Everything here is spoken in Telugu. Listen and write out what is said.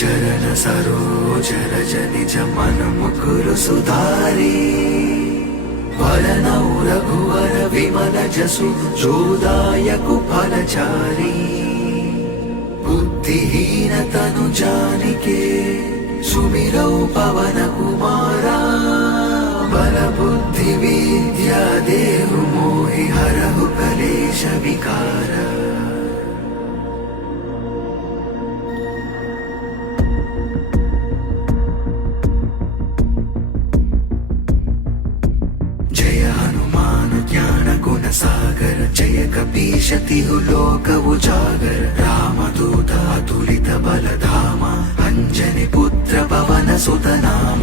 చరణ సరోజర నిజ మన ముకురు సుధారి వరనౌ రఘువర విమల జసు జోదాయకు ఫలచారి బుద్ధిహీనతను జానికే సుమిరౌ పవన కుమారా బల బుద్ధి విద్యా దేహు మోహి హరహు కలేశ వికార జయ హనుమాను జ్ఞాన గుణ సాగర జయ కపీశతిహు లోక ఉజాగర రామదూత అతులిత బలధామ అంజని పుత్ర పవన సుతనామ